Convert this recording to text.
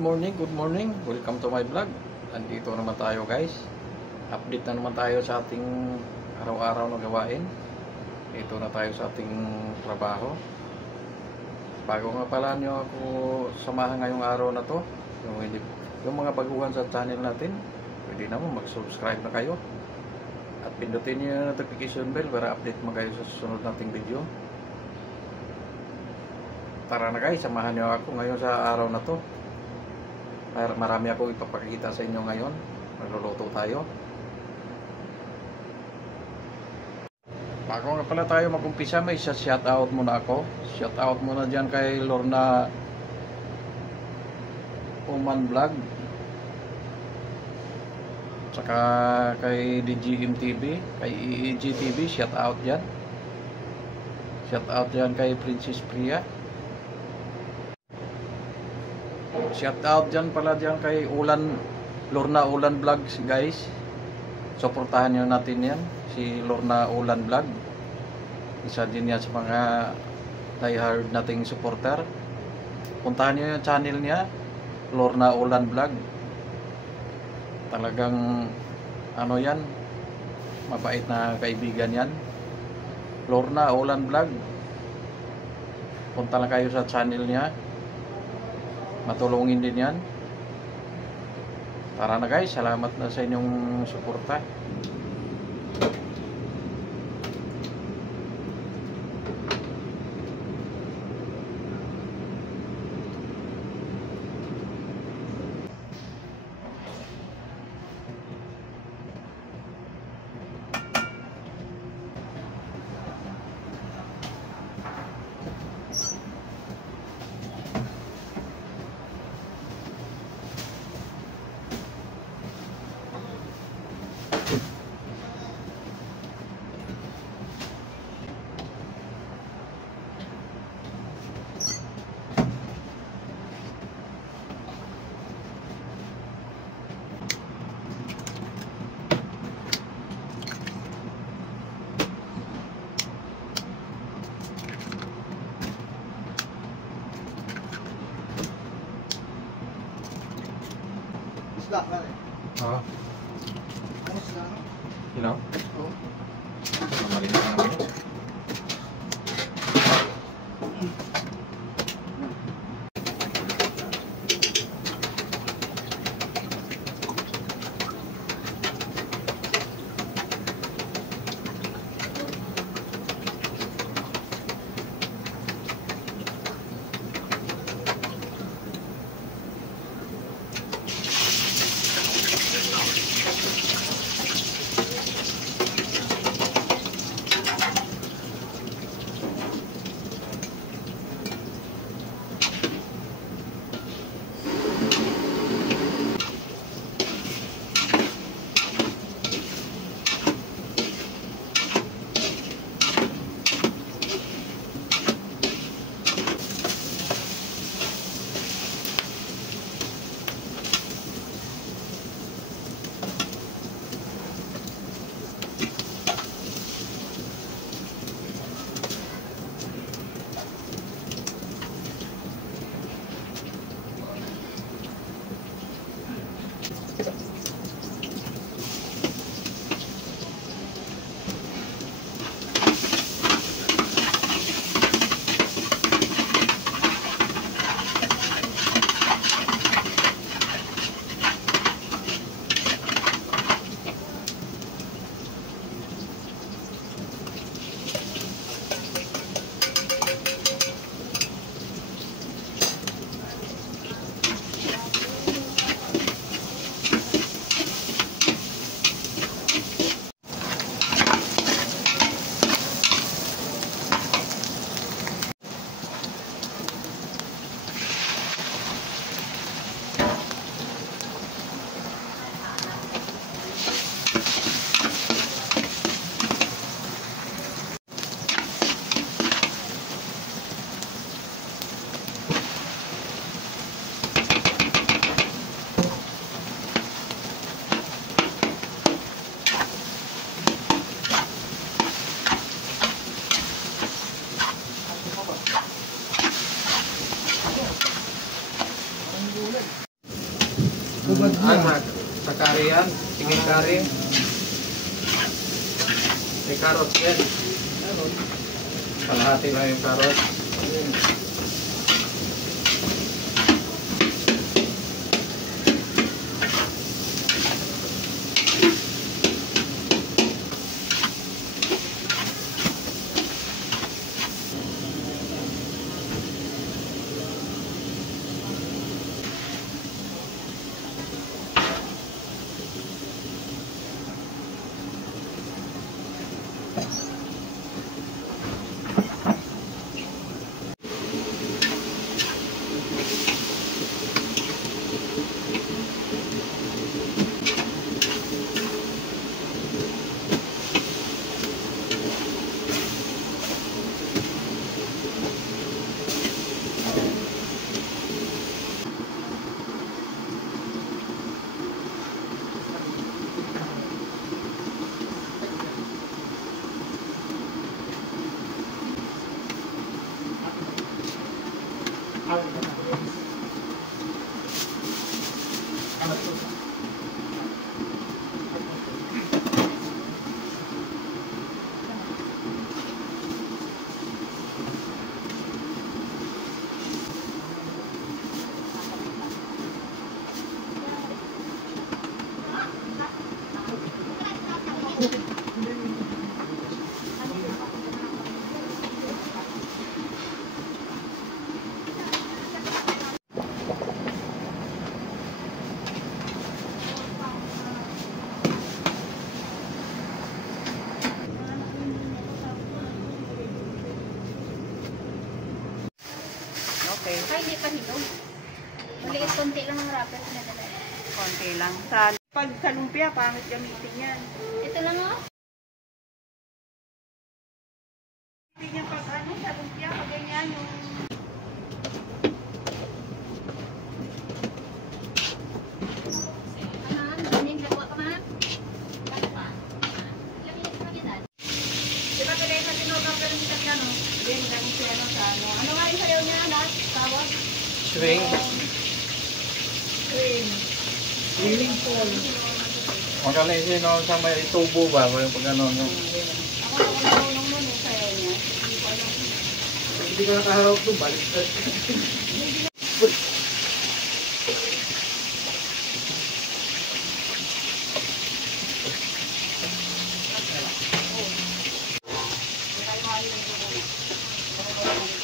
good morning. Welcome to my vlog. Andito naman tayo guys. Update na naman tayo sa ating araw-araw na gawain. Ito na tayo sa ating trabaho. Bago nga pala nyo ako samahan ngayong araw na to, yung mga baguhan sa channel natin, pwede naman mag-subscribe na kayo. At pindutin nyo yung notification bell para update mo kayo sa susunod nating video. Tara na guys, samahan nyo ako ngayon sa araw na to. Marami ako ipapakita sa inyo ngayon. Magluluto tayo. Bago nga pala tayo mag-umpisa, may shoutout muna ako. Shoutout muna dyan kay Lorna Oman Vlog, saka kay DGM TV, kay EEG TV, shoutout dyan. Shoutout dyan kay Princess Priya. Shout out dyan pala dyan kay Lorna Ulan Vlogs guys. Suportahan nyo natin yan, si Lorna Ulan Vlog. Isa din yan sa mga diehard nating supporter. Puntahan nyo yung channel niya, Lorna Ulan Vlog. Talagang ano yan, mabait na kaibigan yan, Lorna Ulan Vlog. Punta lang kayo sa channel niya, matulungin din yan. Tara na guys, salamat na sa inyong suporta. Oh. You know? Malinis na naman. curry yan. Chicken curry. May carrots yan. Kalahati lang yung carrots. Okay. Ay, hindi pa hinog. Maliit, konti lang ang wrapper na dala. Konti lang. Pag sa lumpia, pangit gamitin yan. Ito lang oh. Hindi niya pag ano, sa lumpia, pag ganyan yung... Maning gawa ka man. Ano pa? Ilang minutes na kita? Di ba kaya sa tinugang pero sa kano? Hindi, magaling siya ano sa ano. Ano nga yung sayaw niya, lahat? Tawag? Swing. Swing. Swimming pool. Magaling siya no, sa may tubo ba? Yung pag ano. No? Ako na kung marunong nun yung sayaw niya. Hindi ko alam. Hindi ka nakaharap ito, balik. Hindi tayo makalimutan muna.